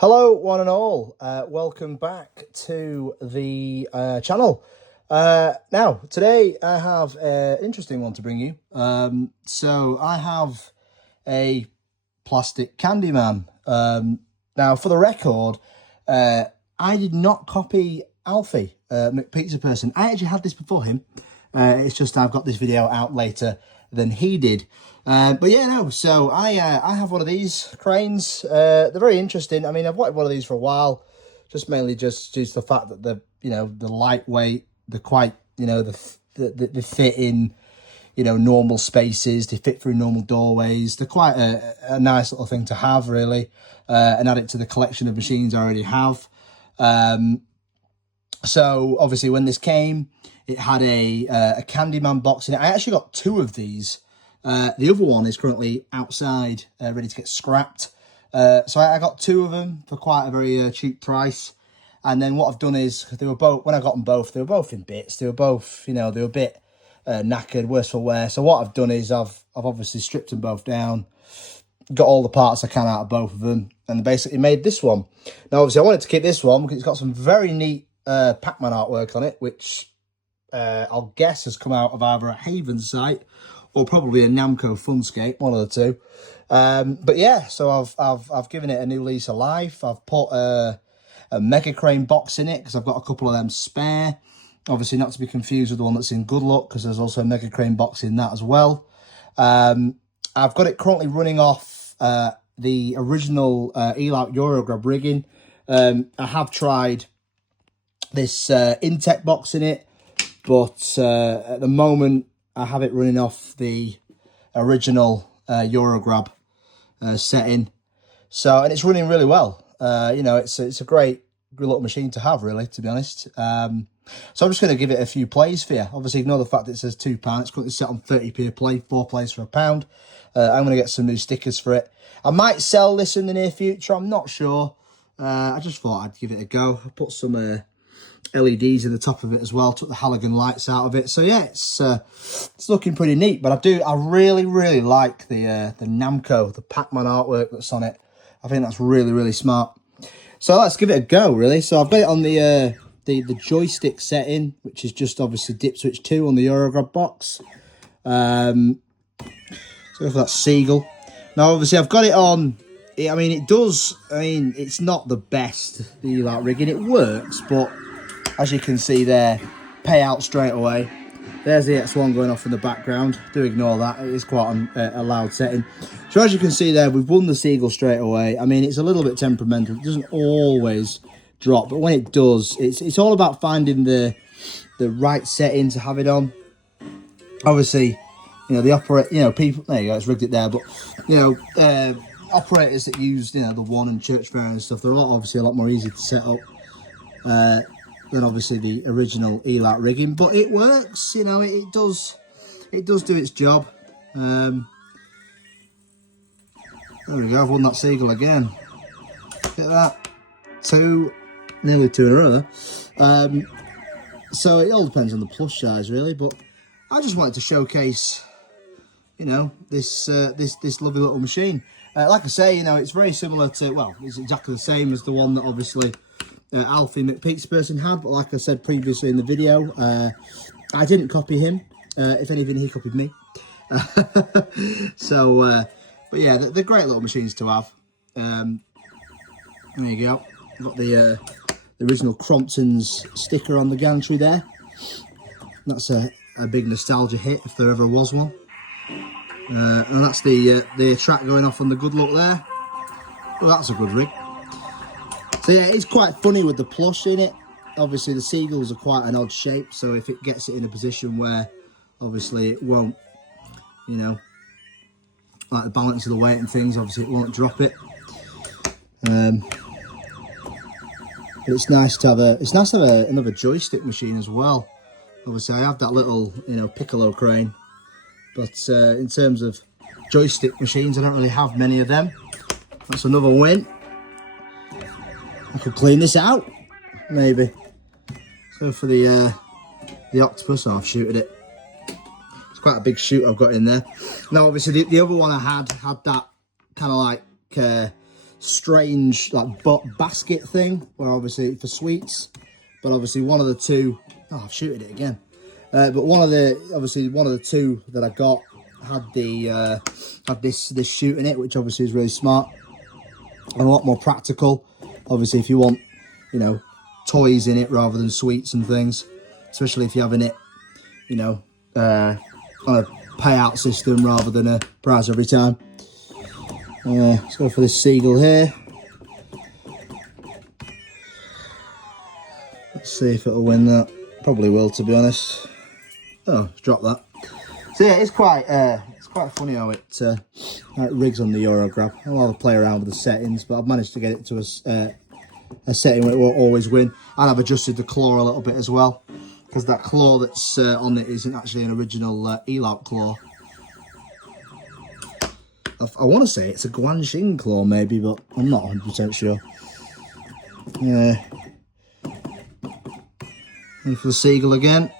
Hello, one and all. Welcome back to the channel. Now, today I have an interesting one to bring you. So I have a plastic Candyman. Now, for the record, I did not copy Alfie, McPizza Person. I actually had this before him. It's just I've got this video out later than he did. But yeah, no, so I have one of these cranes. They're very interesting. I mean, I've wanted one of these for a while, just mainly just due to the fact that they're, the lightweight, they're quite, they fit in, normal spaces, they fit through normal doorways. They're quite a nice little thing to have, really, and add it to the collection of machines I already have. So obviously when this came, it had a Candyman box in it. I actually got two of these. The other one is currently outside, ready to get scrapped. So I got two of them for quite a very cheap price. And then what I've done is, they were both, when I got them both, they were both in bits. They were both, they were a bit knackered, worse for wear. So what I've done is I've obviously stripped them both down, got all the parts I can out of both of them, and basically made this one. Now, obviously, I wanted to keep this one because it's got some very neat Pac-Man artwork on it, which I'll guess has come out of either a Haven site or probably a Namco Funscape, one of the two. But yeah, so I've given it a new lease of life. I've put a Mega Crane box in it because I've got a couple of them spare. Obviously, not to be confused with the one that's in Good Luck, because there's also a Mega Crane box in that as well. I've got it currently running off the original Elaut Eurograb rigging. I have tried this Intech box in it, but at the moment I have it running off the original Eurograb setting. So, and it's running really well. It's a great little machine to have, really, to be honest. So I'm just going to give it a few plays for you. Obviously, ignore the fact that it says £2. It's currently set on 30p a play, 4 plays for £1. I'm going to get some new stickers for it. I might sell this in the near future. I'm not sure. I just thought I'd give it a go. I put some LEDs in the top of it as well. Took the halogen lights out of it. So yeah, it's looking pretty neat. But I really like the Namco, the Pac-Man artwork that's on it. I think that's really smart. So let's give it a go, really. So I've got it on the joystick setting, which is just obviously dip switch 2 on the Eurograb box. So go for that Seagull. Now obviously I've got it on. I mean, it's not the best, the Elaut rigging. It works, but as you can see there, pay out straight away. There's the X1 going off in the background. Do ignore that. It is quite a loud setting. So as you can see there, we've won the Seagull straight away. I mean, it's a little bit temperamental. It doesn't always drop, but when it does, it's all about finding the right setting to have it on. Obviously, the operator, people, there you go, it's rigged it there, but, operators that use, the one and church fair and stuff, they're obviously a lot more easy to set up than obviously the original Elaut rigging, but it works. It does do its job. There we go. I've won that Seagull again. Look at that, nearly two in a row. So it all depends on the plush size, really. But I just wanted to showcase, this lovely little machine. Like I say, it's very similar to, well, it's exactly the same as the one that obviously Alfie McPizza Person had, but like I said previously in the video, I didn't copy him. If anything, he copied me. So, but yeah, they're great little machines to have. There you go. Got the original Crompton's sticker on the gantry there. That's a big nostalgia hit if there ever was one. And that's the track going off on the Good Luck there. Well, that's a good rig. So yeah, it's quite funny with the plush in it. Obviously the Seagulls are quite an odd shape, so if it gets it in a position where obviously it won't, like the balance of the weight and things, obviously it won't drop it. But it's nice to have another joystick machine as well. Obviously I have that little, piccolo crane, but in terms of joystick machines, I don't really have many of them. That's another win. I could clean this out, maybe. So for the octopus, I've shooted it. It's quite a big shoot I've got in there. Now, obviously, the other one I had that kind of like strange like basket thing, where obviously for sweets, but obviously one of the two, oh, I've shooted it again. But one of the two that I got had the had this chute in it, which obviously is really smart and a lot more practical. Obviously, if you want, you know, toys in it rather than sweets and things, especially if you're having it, you know, on a payout system rather than a prize every time. Let's go for this seagull here. Let's see if it'll win that. Probably will, to be honest. Oh, drop that. So yeah, it's quite funny how it rigs on the Eurograb. I'll have to play around with the settings, but I've managed to get it to a setting where it won't always win. And I've adjusted the claw a little bit as well, because that claw that's on it isn't actually an original Elaut claw. I want to say it's a Guanxing claw maybe, but I'm not 100% sure. Yeah. And for the seagull again.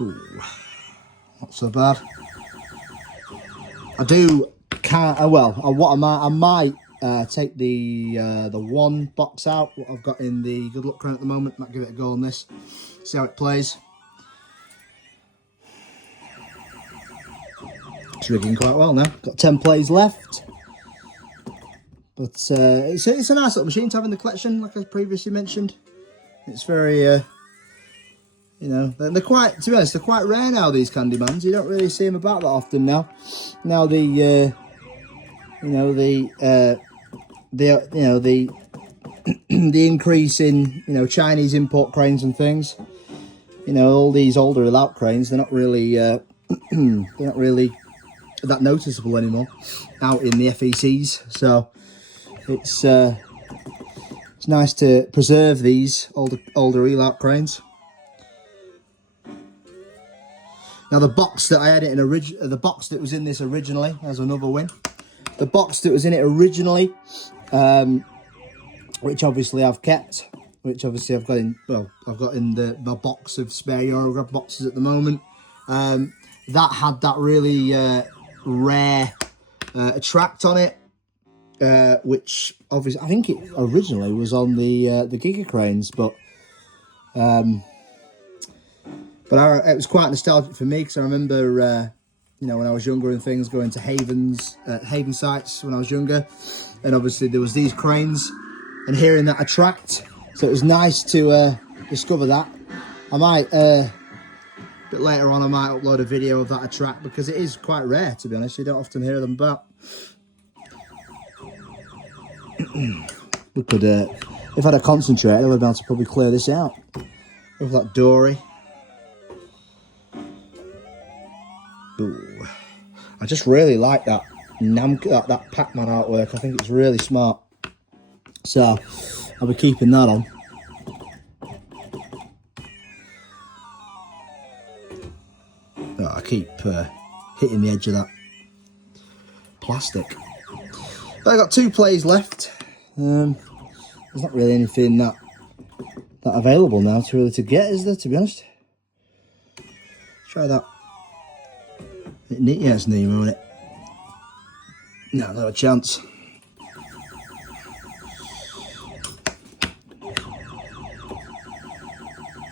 Ooh, not so bad. I might take the one box out, what I've got in the good luck crown at the moment. Might give it a go on this, see how it plays. It's rigging quite well now. Got 10 plays left, but it's a nice little machine to have in the collection, like I previously mentioned. It's very, you know, they're quite, to be honest, they're quite rare now, these Candymans. You don't really see them about that often now. Now the, you know, the the increase in, you know, Chinese import cranes and things. You know, all these older Elaut cranes, they're not really, they're not really that noticeable anymore out in the FECs. So it's nice to preserve these older Elaut cranes. Now the box that I had it in the box that was in this originally, there's another win. The box that was in it originally, which obviously I've kept, which obviously I've got in, well, I've got in my box of spare Eurograb boxes at the moment. That had that really rare attract on it, which obviously I think it originally was on the Giga cranes, but it was quite nostalgic for me, because I remember, you know, when I was younger and things, going to Haven sites when I was younger, and obviously there was these cranes and hearing that attract, so it was nice to discover that. I might, a bit later on, I might upload a video of that attract, because it is quite rare, to be honest. You don't often hear them about. We could, if I had a concentrator, I would be able to probably clear this out with that dory. Ooh. I just really like that that Pac-Man artwork. I think it's really smart. So I'll be keeping that on. Oh, I keep hitting the edge of that plastic. I've got 2 plays left. There's not really anything that available now to get, is there, to be honest? Try that. Yeah, it's Nemo, isn't it? No, not a chance.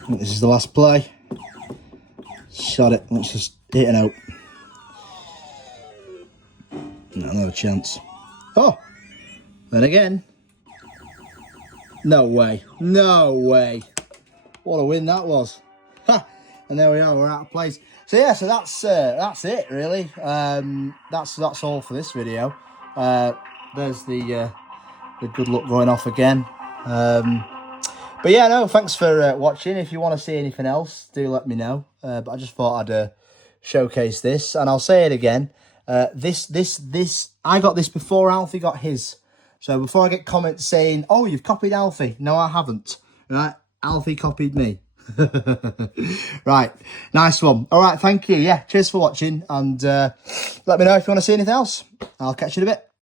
I think this is the last play. Shot it. Let's just hit it out. No, not a chance. Oh! Then again. No way. No way. What a win that was. Ha! And there we are, we're out of place. So yeah, so that's it really. That's all for this video. There's the good luck going off again. But yeah, no, thanks for watching. If you want to see anything else, do let me know. But I just thought I'd showcase this, and I'll say it again. This I got this before Alfie got his. So before I get comments saying, "Oh, you've copied Alfie," no, I haven't. Right, Alfie copied me. Right, nice one. All right, thank you. Yeah, cheers for watching, and let me know if you want to see anything else. I'll catch you in a bit.